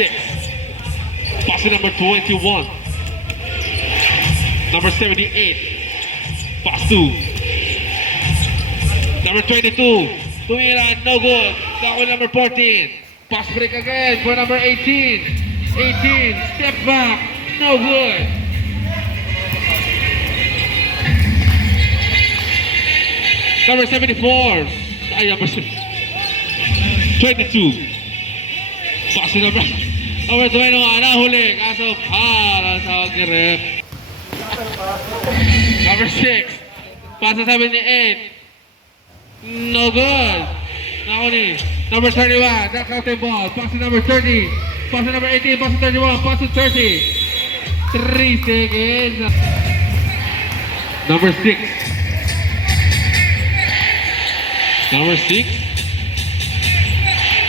6. Pass to number 21. Number 78. Pass to number 22. Tumira, no good. Down with number 14. Pass break again for number 18. 18. Step back. No good. Number 74. Ay, number 22. Pass to number 21. Nahuli. Kaso, ang tawag ni ref. Number 6. Pass to 78. No good. Nauni. Number 31. That counting ball. Pass to number 30. Pass to number 18. Pass to 31. Pass to 30. 3 seconds. Number 6. Number 6.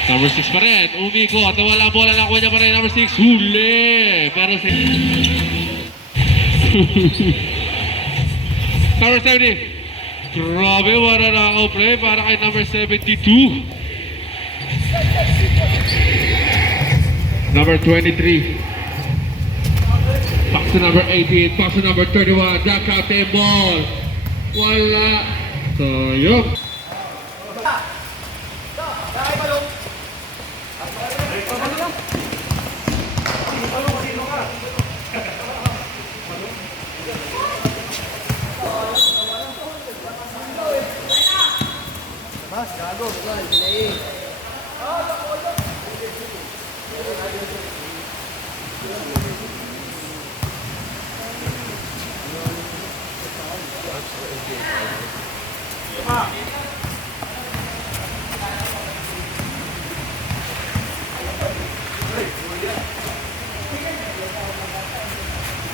Number 6 pa rin. Umikot. Wala bola na kuha niya pa rin. Number 6. Huli. Pero number 70. Grabe, wala na ako play para kay number 72. Number 23. Pass to number 18. Pass to number 31. Jack out the ball. Wala. Sayok. Mas, gago, delay.